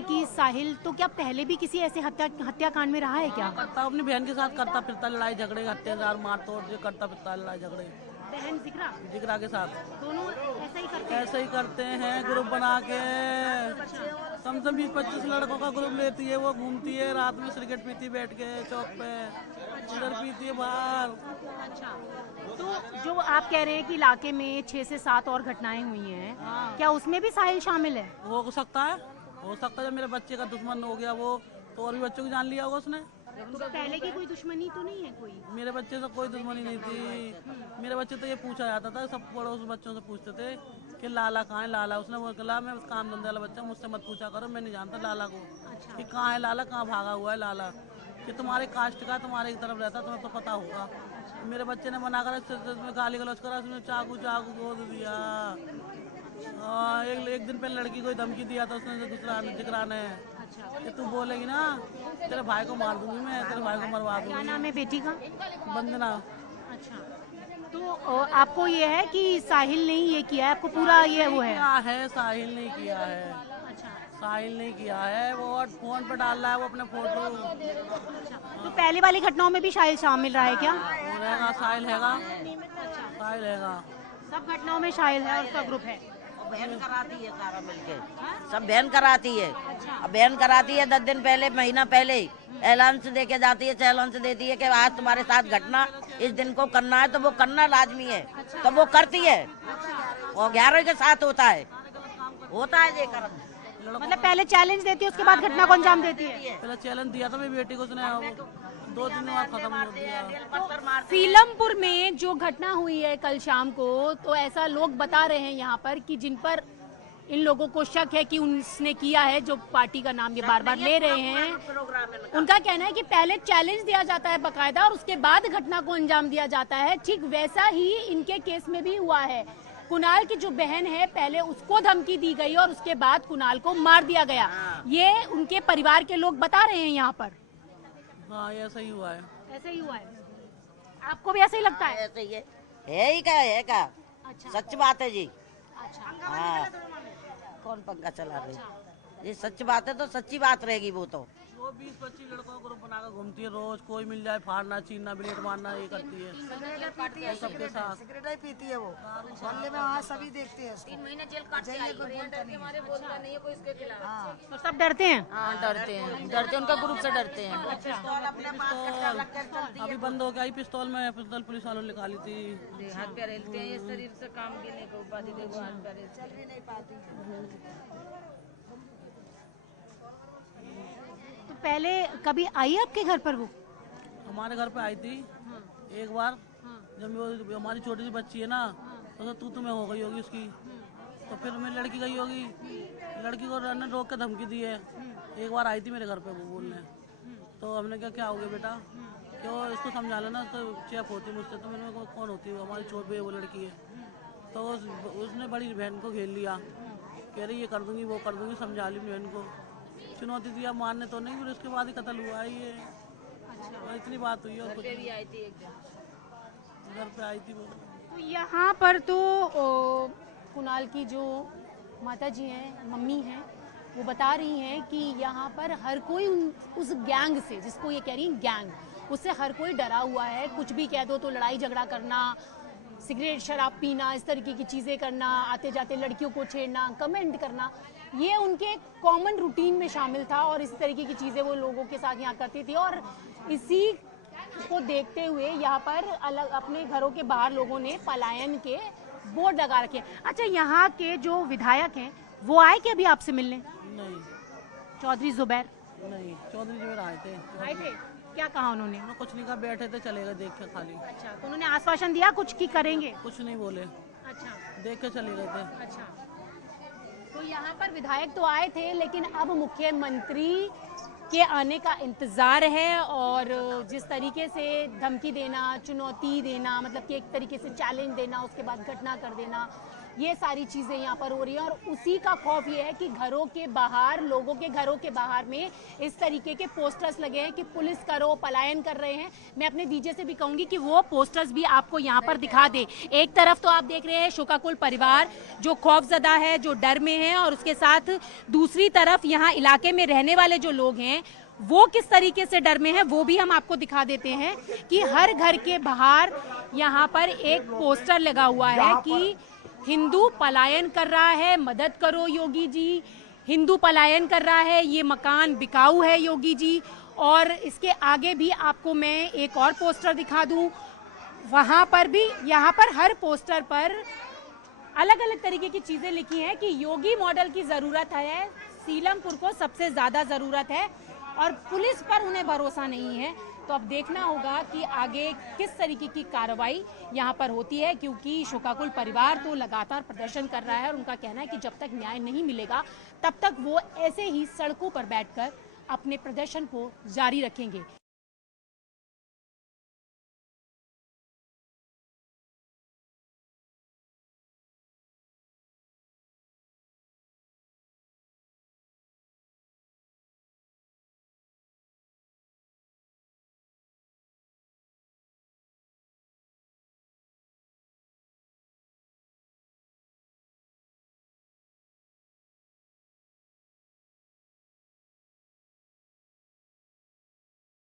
है कि साहिल तो क्या पहले भी किसी ऐसे हत्याकांड में रहा है क्या? करता अपनी बहन के साथ करता फिरता लड़ाई झगड़े, हत्याचार मार तोड़ जो करता फिरता लड़ाई झगड़े बहन जिगरा जिगरा के साथ। दोनों ऐसा ही करते हैं? ऐसे ही करते हैं ग्रुप बना के। कम से 20-25 लड़कों का ग्रुप लेती है, वो घूमती है रात में सिगरेट पीती बैठ के चौक पे, इधर पीती है बाहर। अच्छा, तो जो आप कह रहे हैं कि इलाके में 6 से 7 और घटनाएं हुई हैं, क्या उसमें भी साहिल शामिल है? हो सकता है, हो सकता है जब मेरे बच्चे का दुश्मन हो गया वो, तो और भी बच्चों की जान लिया होगा उसने। तो पहले की कोई दुश्मनी तो नहीं है कोई? मेरे बच्चे से कोई दुश्मनी नहीं थी। मेरे बच्चे तो ये पूछा जाता था, सब पड़ोस बच्चों से पूछते थे कि लाला कहाँ है लाला। उसने वो कहा मैं उस काम धंधे वाला बच्चा, मुझसे मत पूछा करो, मैं नहीं जानता लाला को। अच्छा। कि कहाँ है लाला, कहाँ भागा हुआ है लाला, कि तुम्हारे कास्ट का तुम्हारे की तरफ रहता तुम्हें तो पता होगा। मेरे बच्चे ने मना करा, गाली गलौज करा, उसने चाकू गोद दिया। एक दिन पहले लड़की को धमकी दिया था उसने, दूसरा जिगरा ने कि तू बोलेगी ना तेरे भाई को मार दूंगी, मैं तेरे भाई को मरवा दूंगी। क्या नाम है बेटी का? वंदना। अच्छा, तो आपको ये है कि साहिल ने ही ये किया है, आपको पूरा ये वो है? किया है, साहिल नहीं किया है। अच्छा, साहिल नहीं किया है, वो और फोन पर डाल रहा है वो अपने फोटो। तो पहले वाली घटनाओं में भी साहिल शामिल रहा है क्या? रहेगा, साहिल हैगा, साहिल हैगा। सब घटनाओं में साहिल है और उसका ग्रुप है? बहन कराती है सारा मिलके, सब बहन कराती है। अब बहन कराती है 10 दिन पहले, महीना पहले ऐलान से दे के जाती है, ऐलान से देती है कि आज तुम्हारे साथ घटना इस दिन को करना है, तो वो करना लाजमी है, तो वो करती है। और 11 के साथ होता है ये कर्म। मतलब पहले चैलेंज देती है, उसके बाद घटना को अंजाम देती है? पहले चैलेंज दिया था मेरी बेटी को, उसने 2 दिन बाद खत्म हो गया। सीलमपुर में जो घटना हुई है कल शाम को, तो ऐसा लोग बता रहे हैं यहाँ पर कि जिन पर इन लोगों को शक है कि उसने किया है, जो पार्टी का नाम ये बार बार ले रहे हैं, उनका कहना है कि पहले चैलेंज दिया जाता है बकायदा और उसके बाद घटना को अंजाम दिया जाता है। ठीक वैसा ही इनके केस में भी हुआ है। कुणाल की जो बहन है, पहले उसको धमकी दी गई और उसके बाद कुणाल को मार दिया गया। ये उनके परिवार के लोग बता रहे हैं यहाँ पर। हाँ, ऐसा ही हुआ है। ऐसे ही हुआ है? आपको भी ऐसे ही लगता है? ऐसे ही है ही का। अच्छा, सच बात है जी। अच्छा, हाँ, कौन पंखा चला रही? ये सच बात है तो सच्ची बात रहेगी वो तो। वो 20-25 लड़कों का ग्रुप बनाकर घूमती है, रोज कोई मिल जाए फाड़ना छीनना ब्लेड मारना ये करती है सबके साथ। सिगरेट ही पीती है वो, मोहल्ले में वहाँ सभी देखते हैं उसको। 3 महीने जेल काटते हैं, हमारे बोलता नहीं है कोई इसके खिलाफ। तो सब डरते हैं? हाँ, डरते हैं, उनका ग्रुप से डरते हैं। अभी बंद हो गया, पिस्तौल में पिस्तौल पुलिस वालों ने निकाली थी। हाथ पैर हिलते हैं, ये शरीर से काम भी नहीं कर पाती, देखो हाथ पैर चल भी नहीं पाती। तो पहले कभी आई आपके घर पर वो? हमारे घर पे आई थी एक बार, जब वो हमारी छोटी सी बच्ची है ना, तो तुम्हें हो गई होगी उसकी, तो फिर मेरी लड़की गई होगी, लड़की को रन रोक के धमकी दी है। एक बार आई थी मेरे घर पे वो बोलने, तो हमने क्या हो गया बेटा, क्यों इसको समझा लेना, तो चेप होती मुझसे। तो मैंने कहा कौन होती है, हमारी छोटी वो लड़की है। तो उसने बड़ी बहन को घेर लिया, कह रही ये कर दूंगी वो कर दूंगी, समझा ली बहन को, चुनौती दिया, मानने तो नहीं, फिर उसके बाद ही कत्ल हुआ है ये। और इतनी बात हुई है। और कुछ भी आई थी एक दिन, घर पे आई थी वो। तो यहाँ पर तो कुणाल की जो माता जी हैं, मम्मी हैं, वो बता रही हैं कि यहाँ पर हर कोई उस गैंग से, जिसको ये कह रही हैं गैंग, उससे हर कोई डरा हुआ है। कुछ भी कह दो तो लड़ाई झगड़ा करना, सिगरेट शराब पीना, इस तरीके की चीज़ें करना, आते जाते लड़कियों को छेड़ना, कमेंट करना, ये उनके कॉमन रूटीन में शामिल था। और इस तरीके की चीज़ें वो लोगों के साथ यहाँ करती थी। और इसी को देखते हुए यहाँ पर अलग अपने घरों के बाहर लोगों ने पलायन के बोर्ड लगा रखे। अच्छा, यहाँ के जो विधायक हैं वो आए क्या अभी आपसे मिलने? नहीं, चौधरी जुबैर नहीं, चौधरी जी मेरे आए थे। आए थे? क्या कहा उन्होंने? उन्होंने कुछ नहीं कहा, बैठे थे, चले गए देख के खाली। अच्छा, तो उन्होंने आश्वासन दिया कुछ की करेंगे? कुछ नहीं बोले, अच्छा, देख के चले गए थे। अच्छा। तो यहाँ पर विधायक तो आए थे, लेकिन अब मुख्यमंत्री के आने का इंतजार है। और जिस तरीके से धमकी देना, चुनौती देना, मतलब कि एक तरीके से चैलेंज देना, उसके बाद घटना कर देना, ये सारी चीजें यहाँ पर हो रही हैं और उसी का खौफ ये है कि घरों के बाहर, लोगों के घरों के बाहर में इस तरीके के पोस्टर्स लगे हैं कि पुलिस करो, पलायन कर रहे हैं। मैं अपने डीजे से भी कहूंगी कि वो पोस्टर्स भी आपको यहाँ पर दिखा दे। एक तरफ तो आप देख रहे हैं शोकाकुल परिवार जो खौफजदा है, जो डर में है, और उसके साथ दूसरी तरफ यहाँ इलाके में रहने वाले जो लोग हैं वो किस तरीके से डर में है, वो भी हम आपको दिखा देते हैं कि हर घर के बाहर यहाँ पर एक पोस्टर लगा हुआ है कि हिंदू पलायन कर रहा है, मदद करो योगी जी, हिंदू पलायन कर रहा है, ये मकान बिकाऊ है योगी जी। और इसके आगे भी आपको मैं एक और पोस्टर दिखा दूं, वहां पर भी, यहाँ पर हर पोस्टर पर अलग अलग तरीके की चीजें लिखी हैं कि योगी मॉडल की जरूरत है, सीलमपुर को सबसे ज्यादा जरूरत है और पुलिस पर उन्हें भरोसा नहीं है। तो अब देखना होगा कि आगे किस तरीके की कार्रवाई यहाँ पर होती है, क्योंकि शोकाकुल परिवार तो लगातार प्रदर्शन कर रहा है और उनका कहना है कि जब तक न्याय नहीं मिलेगा तब तक वो ऐसे ही सड़कों पर बैठकर अपने प्रदर्शन को जारी रखेंगे।